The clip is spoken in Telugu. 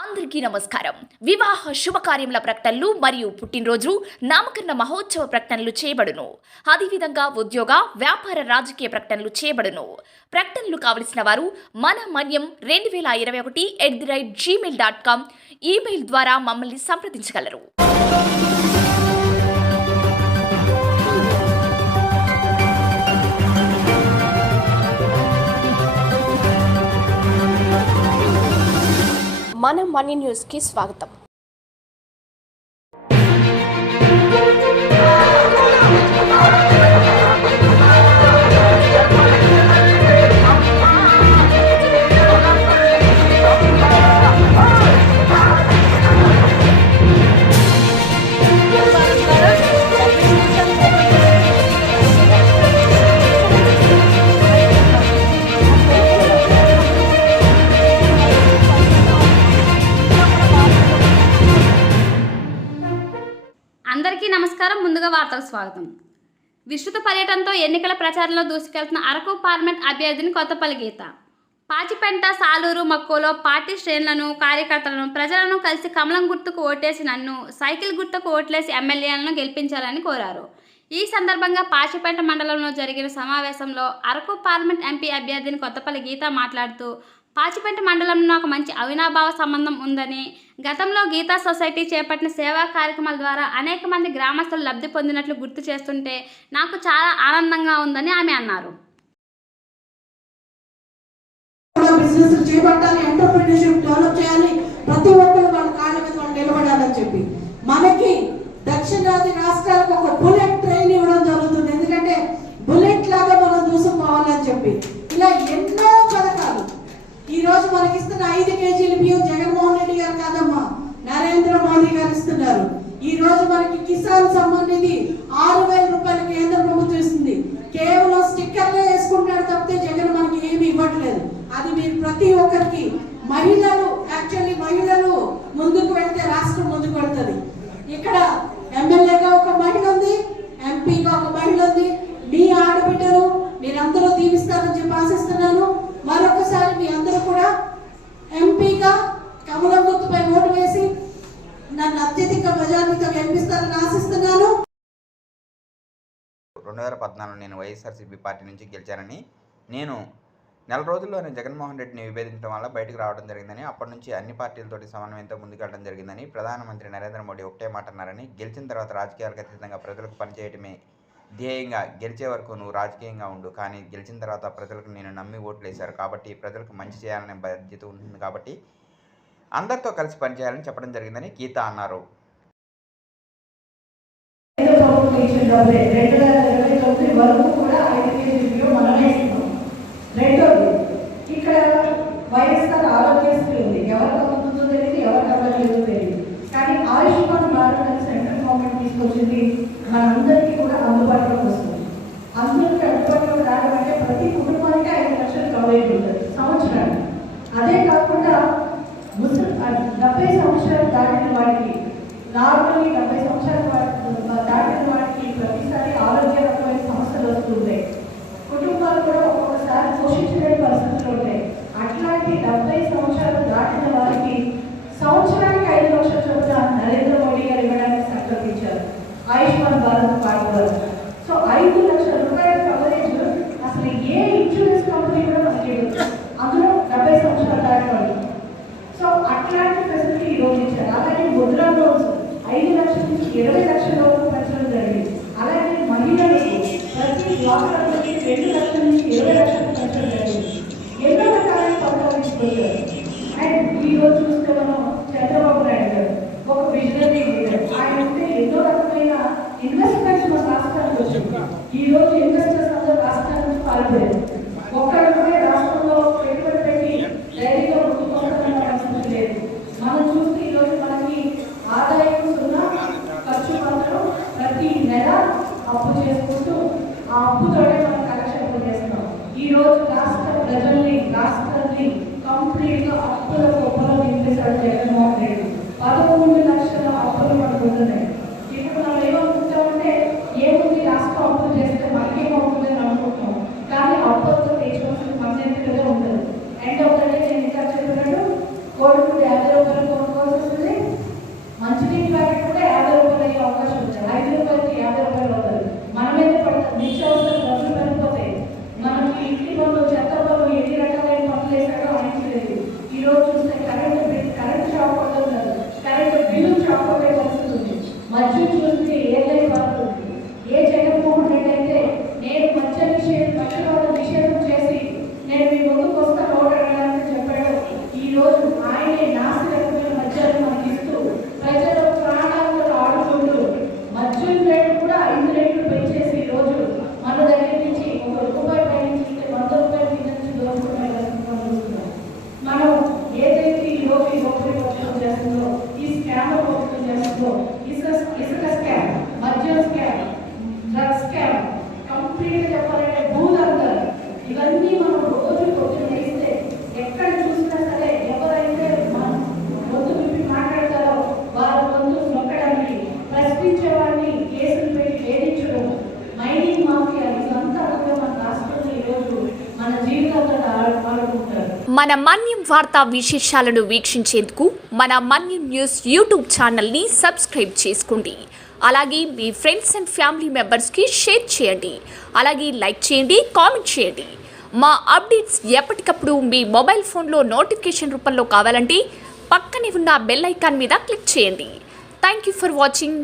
అందరికీ నమస్కారం. వివాహ శుభకార్యముల ప్రకటనలు మరియు పుట్టినరోజు నామకరణ మహోత్సవ ప్రకటనలు చేయబడును. అదేవిధంగా ఉద్యోగ వ్యాపార రాజకీయ ప్రకటనలు చేయబడును. ప్రకటనలు కావలసిన వారు మన మన్యం 2021@gmail.com ఈమెయిల్ ద్వారా మమ్మల్ని సంప్రదించగలరు. మన మనీ న్యూస్కి స్వాగతం. అందరికీ నమస్కారం. ముందుగా వార్తలకు స్వాగతం. విస్తృత పర్యటనతో ఎన్నికల ప్రచారంలో దూసుకెళ్తున్న అరకు పార్లమెంట్ అభ్యర్థిని కొత్తపల్లి గీత. పాచిపెంట, సాలూరు, మక్కువలో పార్టీ శ్రేణులను, కార్యకర్తలను, ప్రజలను కలిసి కమలం గుర్తుకు ఓటేసి నన్ను, సైకిల్ గుర్తుకు ఓట్లేసి ఎమ్మెల్యేలను గెలిపించాలని కోరారు. ఈ సందర్భంగా పాచిపెంట మండలంలో జరిగిన సమావేశంలో అరకు పార్లమెంట్ ఎంపీ అభ్యర్థిని కొత్తపల్లి గీత మాట్లాడుతూ, పాచిపెంట మండలంలో ఒక మంచి అవినాభావ సంబంధం ఉందని, గతంలో గీతా సొసైటీ చేపట్టిన సేవా కార్యక్రమాల ద్వారా అనేక మంది గ్రామస్తులు లబ్ధి పొందినట్లు గుర్తు చేస్తుంటే నాకు చాలా ఆనందంగా ఉందని ఆమె అన్నారు. మనకి దక్షిణాది రాష్ట్రాలకు ఒక బుల్లెట్ ట్రైన్ ఇవ్వడం జరుగుతుంది. ఎందుకంటే బుల్లెట్ లాగా మనం దూసుకుపోవాలని చెప్పి ఇలా ఎన్నో పథకాలు ఈ రోజు మనకి ఇస్తున్న 5 కేజీల బియ్యం జగన్మోహన్ రెడ్డి గారు కాదమ్మా, నరేంద్ర మోదీ గారు ఇస్తున్నారు. ఈ రోజు మనకి కిసాన్ సమ్మాన్ నిధి 6,000 రూపాయలు కేంద్ర ప్రభుత్వం ఇస్తుంది. కేవలం స్టిక్కర్లే వేసుకుంటాడు తప్పితే జగన్ మనకి ఏమి ఇవ్వట్లేదు. అది మీరు ప్రతి ఒక్కరికి మహిళలు ముందుకు వెళ్తే రాష్ట్రం ముందుకు వెళ్తుంది. ఇక్కడ ఎమ్మెల్యేగా ఒక మహిళ ఉంది, ఎంపీగా ఒక మహిళ ఉంది. మీ ఆడబిడ్డలు మీరందరూ దీవిస్తారని చెప్పి ఆశిస్తున్నాను. మరొకసారి మీ అందరూ కూడా ఎంపీగా కమలం గుర్తుపై ఓటు వేసి నన్ను అత్యధిక మెజారిటీతో గెలిపిస్తారని ఆశిస్తున్నాను. 2014 నేను వైఎస్ఆర్సీపీ పార్టీ నుంచి గెలిచానని, నేను నెల రోజుల్లోనే జగన్మోహన్ రెడ్డిని విభేదించడం వల్ల బయటకు రావడం జరిగిందని, అప్పటి నుంచి అన్ని పార్టీలతోటి సమన్వయంతో ముందుకెళ్ళడం జరిగిందని, ప్రధానమంత్రి నరేంద్ర మోడీ ఒకటే మాట అన్నారని, గెలిచిన తర్వాత రాజకీయాలకు అతీతంగా ప్రజలకు పనిచేయటమే ధ్యేయంగా, గెలిచే వరకు నువ్వు రాజకీయంగా ఉండు, కానీ గెలిచిన తర్వాత ప్రజలకు నేను నమ్మి ఓట్లు వేశారు కాబట్టి ప్రజలకు మంచి చేయాలనే బాధ్యత ఉంటుంది కాబట్టి అందరితో కలిసి పనిచేయాలని చెప్పడం జరిగిందని గీత అన్నారు. ఇక్కడ వైఎస్ఆర్ ఆరోగ్యశ్రీ ఉంది, ఎవరికి అందుతుందో తెలియదు, ఎవరికి అవ్వలేదో తెలియదు. కానీ ఆయుష్మాన్ భారత్ అని సెంట్రల్ గవర్నమెంట్ తీసుకొచ్చింది, మనందరికీ కూడా అందుబాటులోకి వస్తుంది. అందరికీ అందుబాటులోకి రావాలంటే ప్రతి కుటుంబానికి 5 లక్షలు కవరేజ్ ఉంటుంది సంవత్సరానికి. అదే కాకుండా 70 సంవత్సరాలు దాటిన వాడికి, నార్మల్లీ 70 సంవత్సరాల దాటిన వాడికి ప్రతిసారి ఆరోగ్యపరమైన సమస్యలు వస్తుంటాయి. కుటుంబాలు కూడా ఒక్కొక్కసారి పోషించలేని పరిస్థితులు ఉంటాయి. అట్లాంటి 70 సంవత్సరాలు దాటిన వారికి సంవత్సరానికి 5 లక్షల చొప్పున నరేంద్ర మోడీ గారు ఇవ్వడానికి సంకల్పించారు ఆయుష్మాన్ భారత్ కార్డు ద్వారా. సో 5 లక్షల రూపాయల కవరేజ్ అసలు ఏ ఇన్సూరెన్స్ కంపెనీ కూడా మనకి అందులో 70 సంవత్సరాలు దాటిన వాళ్ళు. సో అట్లాంటి ఫెసిలిటీ ఈరోజు ఇచ్చారు. అలాగే ముద్రా లోన్స్ 5 లక్షల నుంచి 20 లక్షల వరకు పెంచడం జరిగింది. అలాగే మహిళలకు ప్రతి డ్వాక్రాకి 2 లక్షల నుంచి 20 లక్షలు పెంచడం జరిగింది. ఎన్నో రకాలైన పథకాలు తీసుకొచ్చారు. అండ్ ఈరోజు చూస్తే మనం చంద్రబాబు నాయుడు గారు ఒక విజనరీ లీడర్. ఆయన ఉంటే ఎన్నో రకమైన ఇన్వెస్ట్మెంట్స్ మన రాష్ట్రానికి వచ్చింది. ఈ రోజు ఇన్వెస్టర్స్ అందరూ రాష్ట్రాల నుంచి పాల్గొన్నారు. ఒక్కడే రాష్ట్రంలో పెట్టుబడి పెట్టి రైతుగా ముందుకోవాలన్న పరిస్థితి లేదు. మనం చూస్తే ఈరోజు మనకి ఆదాయం 0, ఖర్చు మాత్రం ప్రతి నెల అప్పు చేసుకుంటూ ఆ అప్పుతోనే మనం కలెక్షన్ చేస్తున్నాం. ఈ రోజు రాష్ట్రాన్ని కంప్లీట్గా అప్పుల గొప్పలో నింపేశాడు జగన్మోహన్ రెడ్డి. 13 లక్షల అప్పులు మనకు ఉంటున్నాయి. ఇప్పుడు మనం ఏమనుకుంటామంటే ఏముంది రాష్ట్రం అప్పులు చేస్తే మనకి మధ్య చూస్తే ఏదైనా పడుతుంది. ఏ జగన్మోహన్ రెడ్డి అయితే నేను మధ్యవాద నిషేధం చేసి నేను మీ ముందుకు వస్తాను ఓడగలని చెప్పాడు. ఈ రోజు ఆయనే నాసిరకమైన మద్యాలు మనకి ఇస్తూ ప్రజల ప్రాణాలతో ఆడుకుంటూ మద్యం రేటు కూడా 5 రేట్లు పెంచేసి ఈ రోజు మన దగ్గర నుంచి ₹1 పైన ₹100 నుంచి దోచుకునే మనం ఏదైతే ఈ రోజు ఈ ఒక్కరి ప్రభుత్వం చేస్తుందో, ఈ స్కామ్ ప్రభుత్వం చేస్తుందో, ఇసుక స్కామ్, మద్యం స్కామ్, డ్రగ్స్ స్కామ్, కంప్లీట్ చెప్పాలంటే భూదంగలు, ఇవన్నీ మనం రోజు పొద్దున్న వేస్తే ఎక్కడ చూసినా సరే ఎవరైతే గొంతు విప్పి మాట్లాడతారో వారి గొంతు నొక్కడానికి, ప్రశ్నించే వారిని కేసులు పెట్టి వేధించడం, మైనింగ్ మాఫియా, ఇదంతా కూడా మన రాష్ట్రంలో ఈరోజు మన జీవితాలతో ఆడుకుంటారు. మన మన్యం వార్తా విశేషాలను వీక్షించేందుకు మన మన్యం న్యూస్ యూట్యూబ్ ఛానల్ని సబ్స్క్రైబ్ చేసుకోండి. అలాగే మీ ఫ్రెండ్స్ అండ్ ఫ్యామిలీ మెంబర్స్కి షేర్ చేయండి. అలాగే లైక్ చేయండి, కామెంట్ చేయండి. మా అప్డేట్స్ ఎప్పటికప్పుడు మీ మొబైల్ ఫోన్లో నోటిఫికేషన్ రూపంలో కావాలంటే పక్కనే ఉన్న బెల్ ఐకాన్ మీద క్లిక్ చేయండి. Thank you for watching.